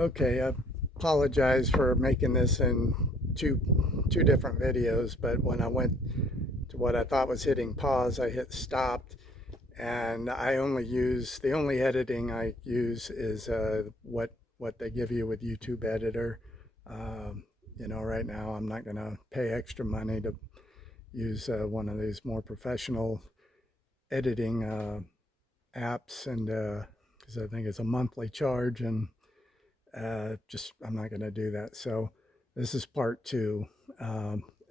Okay, I apologize for making this in two different videos, but when I went to what I thought was hitting pause, I hit stopped, and I only use the only editing I use is what they give you with YouTube Editor. Um, right now I'm not going to pay extra money to use one of these more professional editing apps, and because I think it's a monthly charge, and just I'm not going to do that. So this is part two,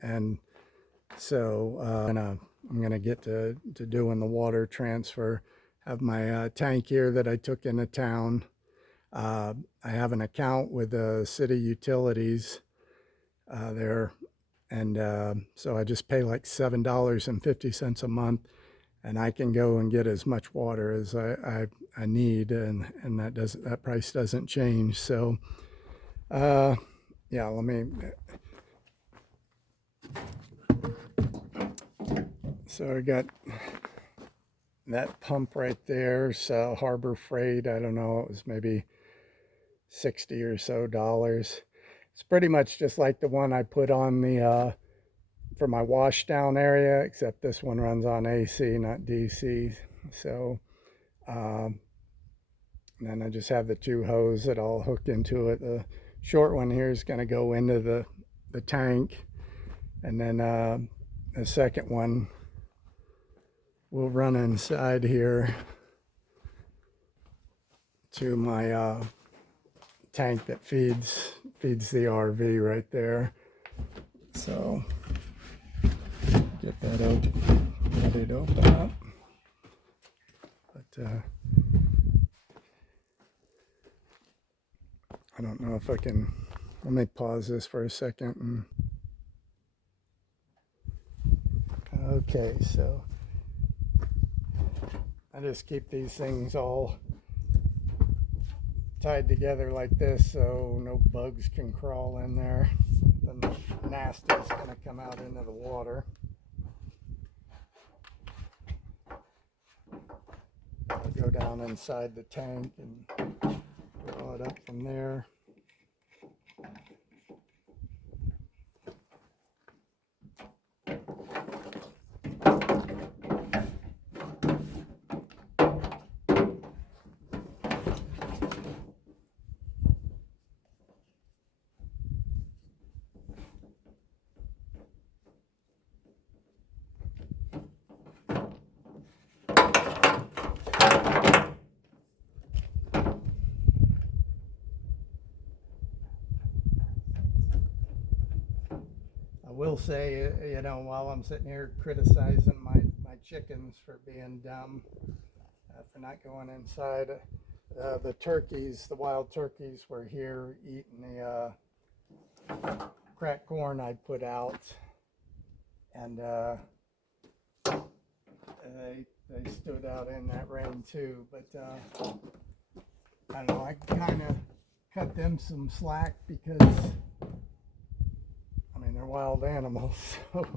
and so I'm gonna get to doing the water transfer. Have my tank here that I took into town. I have an account with the city utilities there, and so I just pay like $7.50 a month, and I can go and get as much water as I need, and that price doesn't change. So yeah, let me. So I got that pump right there. So Harbor Freight, I don't know, it was maybe $60 or so. It's pretty much just like the one I put on the for my wash down area, except this one runs on AC, not DC. So then I just have the two hoses that all hooked into it. The short one here is going to go into the tank, and then the second one will run inside here to my tank that feeds the RV right there. So get that open, get it open up. But I don't know if I can. Let me pause this for a second. Okay, so I just keep these things all tied together like this so no bugs can crawl in there. Then the nasty's going to come out into the water. I'll go down inside the tank and draw it up from there. I will say, while I'm sitting here criticizing my chickens for being dumb, for not going inside, the turkeys, the wild turkeys, were here eating the cracked corn I put out, and they stood out in that rain too. But I don't know, I kind of cut them some slack because I mean, they're wild animals, so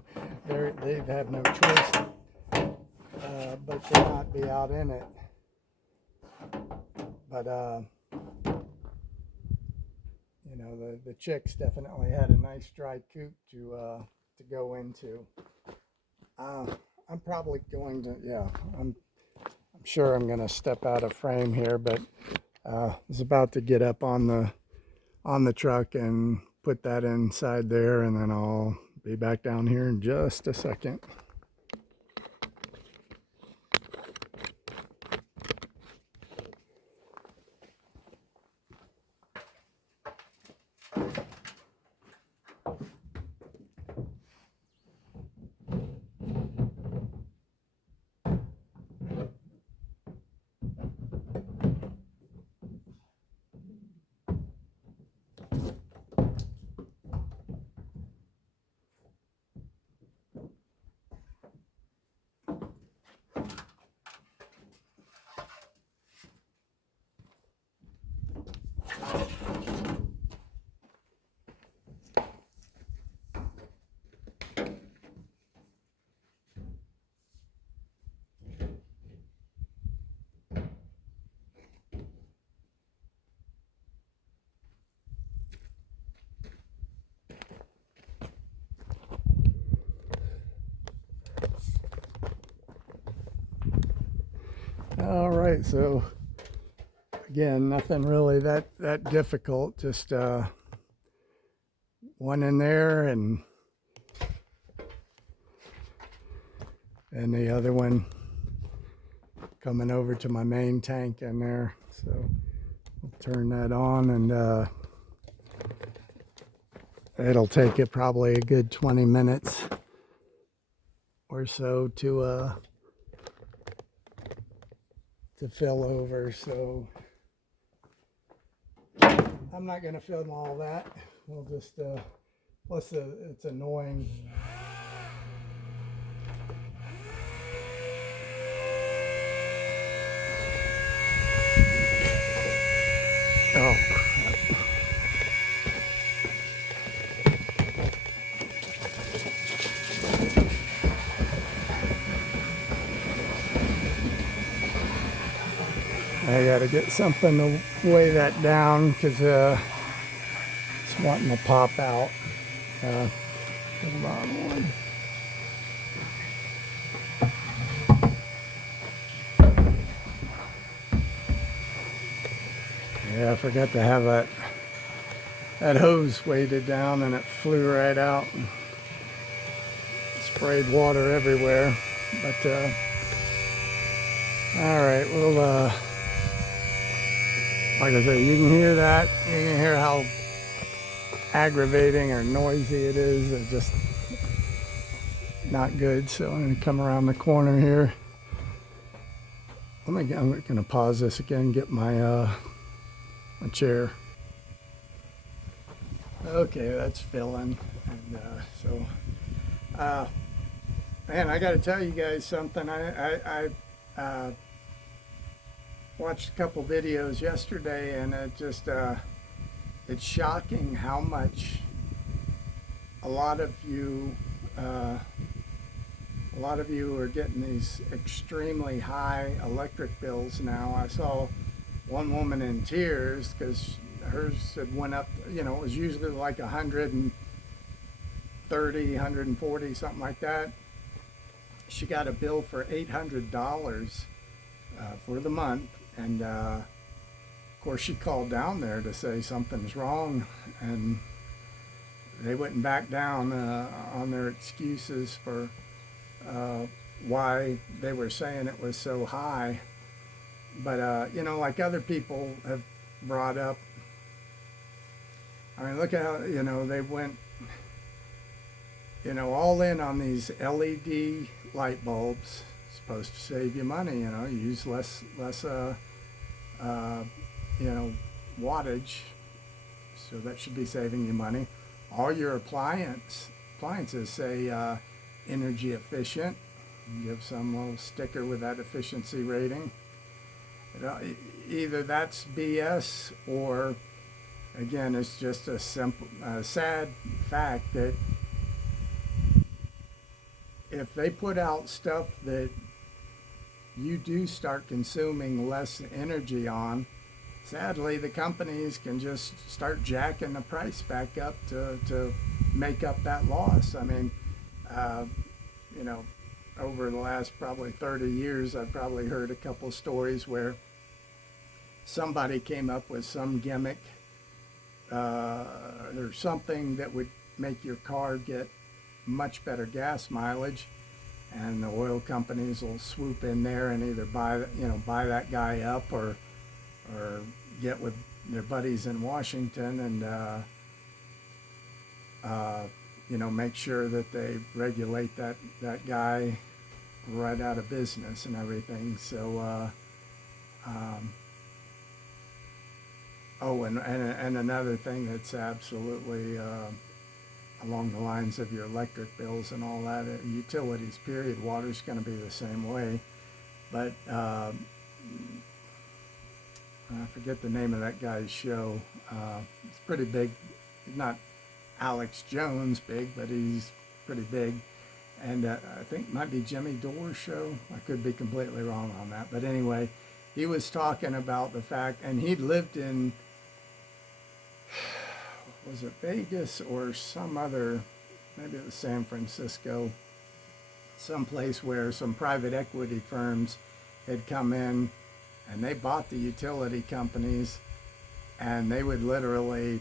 they've had no choice but to not be out in it. But the chicks definitely had a nice dry coop to go into. I'm probably going to, yeah, I'm sure I'm going to step out of frame here, but I was about to get up on the truck and put that inside there, and then I'll be back down here in just a second. right, so again, nothing really that difficult, just one in there and the other one coming over to my main tank in there. So I'll turn that on, and it'll take it probably a good 20 minutes or so to fill over. So I'm not going to film all that. We'll just plus it's annoying. Oh crap. I gotta get something to weigh that down because it's wanting to pop out. Hold on one. Yeah, I forgot to have that hose weighted down, and it flew right out and sprayed water everywhere. But all right, we'll like I said, you can hear that. You can hear how aggravating or noisy it is. It's just not good. So I'm going to come around the corner here. I'm going to pause this again, get my my chair. Okay, that's filling. And man, I got to tell you guys something. I watched a couple videos yesterday, and it just it's shocking how much a lot of you are getting these extremely high electric bills now. I saw one woman in tears because hers had went up, you know, it was usually like 130, 140, something like that. She got a bill for $800 for the month, and of course she called down there to say something's wrong, and they wouldn't back down on their excuses for why they were saying it was so high. But you know, like other people have brought up, I mean, look at how, you know, they went, you know, all in on these LED light bulbs. Supposed to save you money, you know, use less you know, wattage, so that should be saving you money. All your appliances say energy efficient. You have some little sticker with that efficiency rating. Either that's BS, or again, it's just a simple, sad fact that if they put out stuff that you do start consuming less energy on, sadly the companies can just start jacking the price back up to make up that loss. I mean, you know, over the last probably 30 years, I've probably heard a couple stories where somebody came up with some gimmick or something that would make your car get much better gas mileage, and the oil companies will swoop in there and either buy that guy up, or get with their buddies in Washington and you know, make sure that they regulate that guy right out of business and everything. So oh, and another thing that's absolutely along the lines of your electric bills and all that, utilities period, water's going to be the same way. But I forget the name of that guy's show. It's pretty big. Not Alex Jones big, but he's pretty big. And I think it might be Jimmy Dore's show. I could be completely wrong on that. But anyway, he was talking about the fact, and he'd lived in, was it Vegas or some other, maybe it was San Francisco, someplace where some private equity firms had come in and they bought the utility companies, and they would literally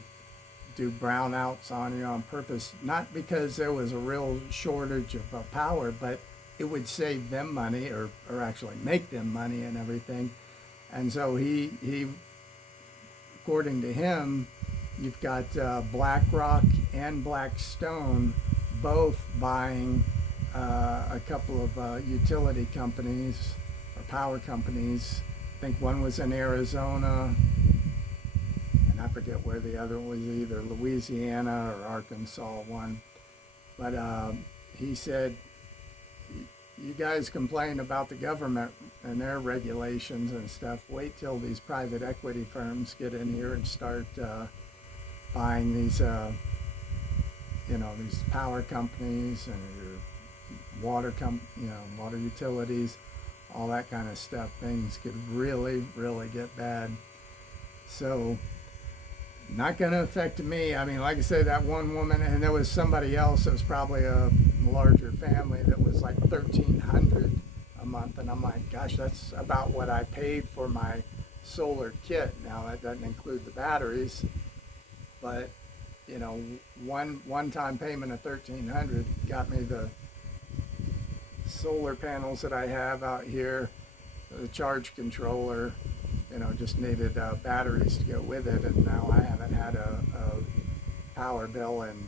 do brownouts on you on purpose, not because there was a real shortage of power, but it would save them money, or actually make them money and everything. And so he according to him, you've got BlackRock and Blackstone both buying a couple of utility companies or power companies. I think one was in Arizona, and I forget where the other was, either Louisiana or Arkansas one. But he said, you guys complain about the government and their regulations and stuff. Wait till these private equity firms get in here and start buying these, these power companies and your water utilities, all that kind of stuff. Things could really, really get bad. So, not going to affect me. I mean, like I said, that one woman, and there was somebody else that was probably a larger family that was like $1,300 a month, and I'm like, gosh, that's about what I paid for my solar kit. Now that doesn't include the batteries, but one time payment of $1,300 got me the solar panels that I have out here, the charge controller. Just needed batteries to go with it, and now I haven't had a power bill in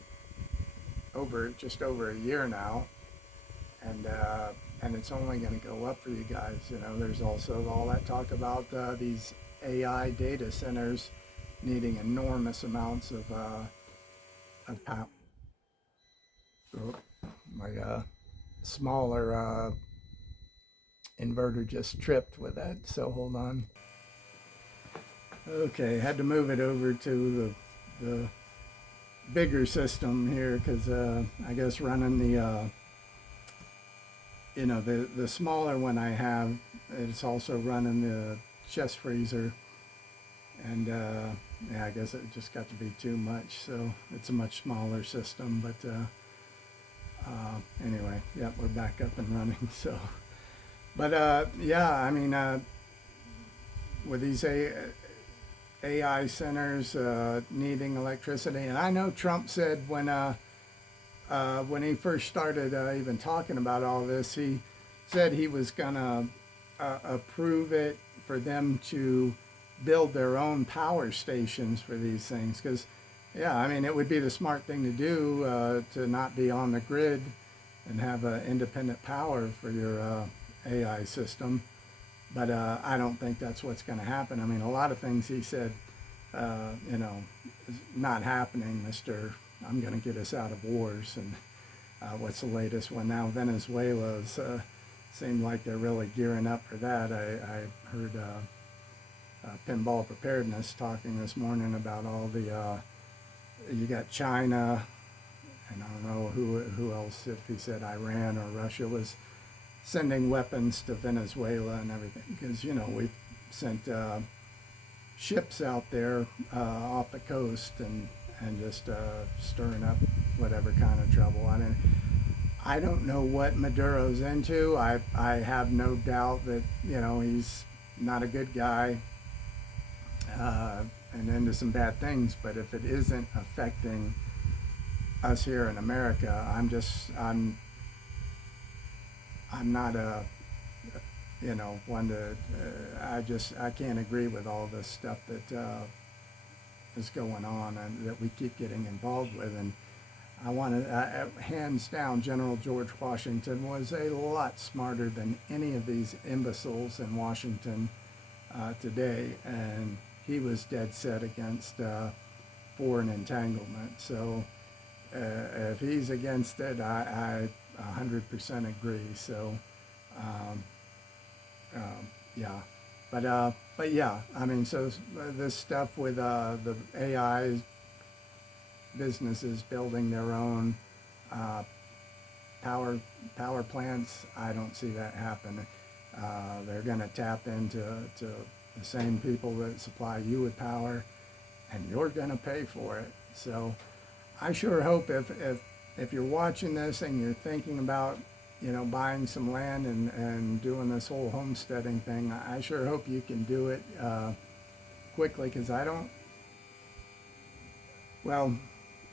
just over a year now, and it's only going to go up for you guys. There's also all that talk about these AI data centers needing enormous amounts of power. So my smaller inverter just tripped with that, so hold on. Okay, had to move it over to the bigger system here, because I guess running the smaller one I have, it's also running the chest freezer, and yeah, I guess it just got to be too much, so it's a much smaller system. But anyway, yeah, we're back up and running. So, but yeah, I mean, with these AI centers needing electricity, and I know Trump said when he first started even talking about all this, he said he was gonna approve it for them to build their own power stations for these things, because yeah, I mean, it would be the smart thing to do, to not be on the grid and have independent power for your AI system. But I don't think that's what's going to happen. I mean, a lot of things he said, is not happening, Mr. I'm going to get us out of wars. And what's the latest one now? Venezuela's seemed like they're really gearing up for that. I heard Pinball Preparedness talking this morning about all the, you got China, and I don't know who else, if he said Iran or Russia was sending weapons to Venezuela and everything, because we've sent ships out there off the coast and just stirring up whatever kind of trouble. I mean, I don't know what Maduro's into. I have no doubt that he's not a good guy and into some bad things. But if it isn't affecting us here in America, I'm not a one to I can't agree with all this stuff that is going on and that we keep getting involved with. And I want to hands down, General George Washington was a lot smarter than any of these imbeciles in Washington today, and he was dead set against foreign entanglement. So if he's against it, I 100% agree. So yeah, but yeah, I mean, so this stuff with the AI businesses building their own power plants, I don't see that happen. They're going to tap into the same people that supply you with power, and you're going to pay for it. So I sure hope if you're watching this and you're thinking about buying some land and doing this whole homesteading thing. I sure hope you can do it quickly, because well,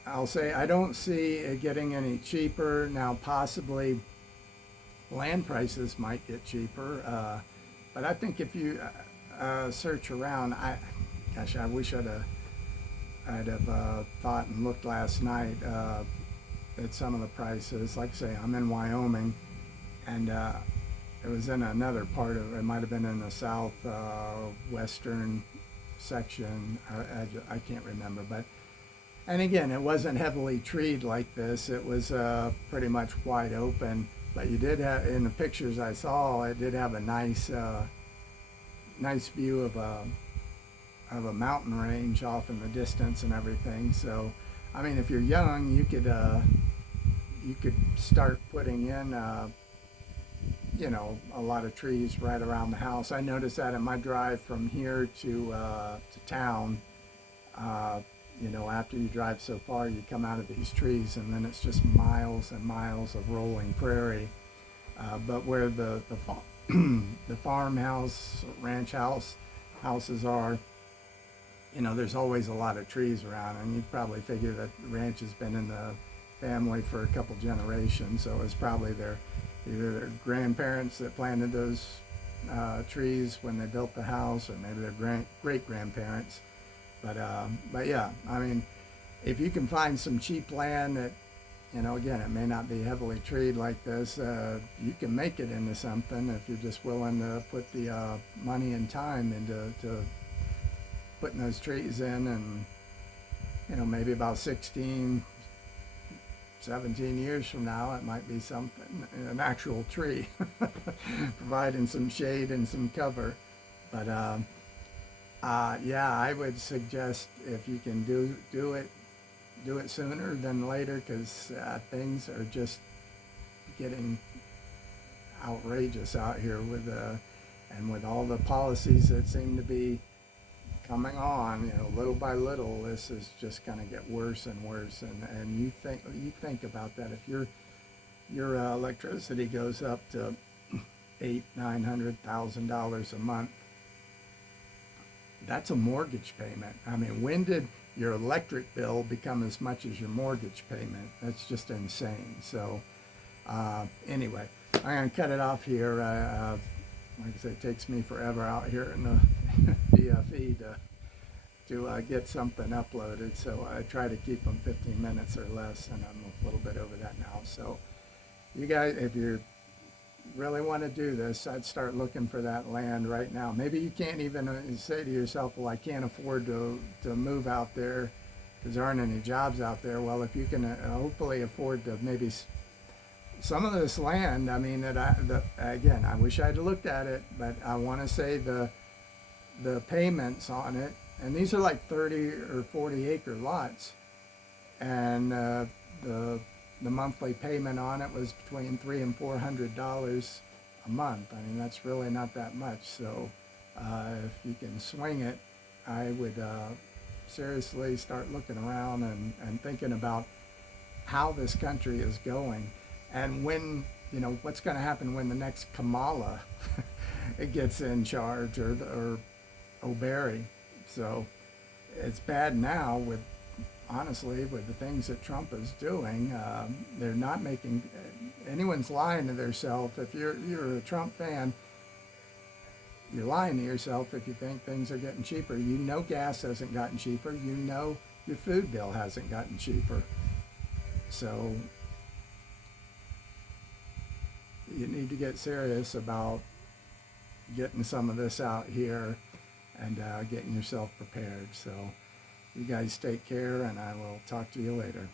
I'll say I don't see it getting any cheaper. Now, possibly land prices might get cheaper, but I think if you search around, gosh, I wish I'd have thought and looked last night at some of the prices. Like I say, I'm in Wyoming, and it was in another part of it. Might have been in the south western section. I can't remember, but and again, it wasn't heavily treed like this. It was pretty much wide open. But you did have, in the pictures I saw, it did have a nice view of a mountain range off in the distance and everything. So, I mean, if you're young, you could start putting in a lot of trees right around the house. I noticed that in my drive from here to town. After you drive so far, you come out of these trees, and then it's just miles and miles of rolling prairie. But where the farmhouse, ranch houses are, there's always a lot of trees around, and you probably figure that the ranch has been in the family for a couple generations, so it's probably either their grandparents that planted those trees when they built the house, or maybe their great grandparents. But yeah, I mean, if you can find some cheap land that, again, it may not be heavily treed like this, you can make it into something if you're just willing to put the money and time into putting those trees in. And maybe about 16, 17 years from now, it might be something, an actual tree, providing some shade and some cover. But yeah, I would suggest, if you can do it sooner than later, because things are just getting outrageous out here with all the policies that seem to be coming on. Little by little, this is just going to get worse and worse. And you think about that. If your electricity goes up to $800,000-$900,000 a month, that's a mortgage payment. I mean, when did your electric bill become as much as your mortgage payment? That's just insane. So anyway, I'm going to cut it off here. Like I said, it takes me forever out here in the BFE to get something uploaded. So I try to keep them 15 minutes or less, and I'm a little bit over that now. So you guys, if you really want to do this, I'd start looking for that land right now. Maybe you can't even say to yourself, well, I can't afford to move out there because there aren't any jobs out there. Well, if you can hopefully afford to maybe some of this land, I mean, again, I wish I'd looked at it, but I want to say the payments on it, and these are like 30 or 40 acre lots, and the monthly payment on it was between $300 and $400 a month. I mean, that's really not that much. So if you can swing it, I would seriously start looking around and thinking about how this country is going, and when, what's going to happen when the next Kamala gets in charge, or O'Berry. So it's bad now honestly, with the things that Trump is doing. They're not making, anyone's lying to themselves. If you're a Trump fan, you're lying to yourself if you think things are getting cheaper. Gas hasn't gotten cheaper. Your food bill hasn't gotten cheaper. So you need to get serious about getting some of this out here and getting yourself prepared. So you guys take care, and I will talk to you later.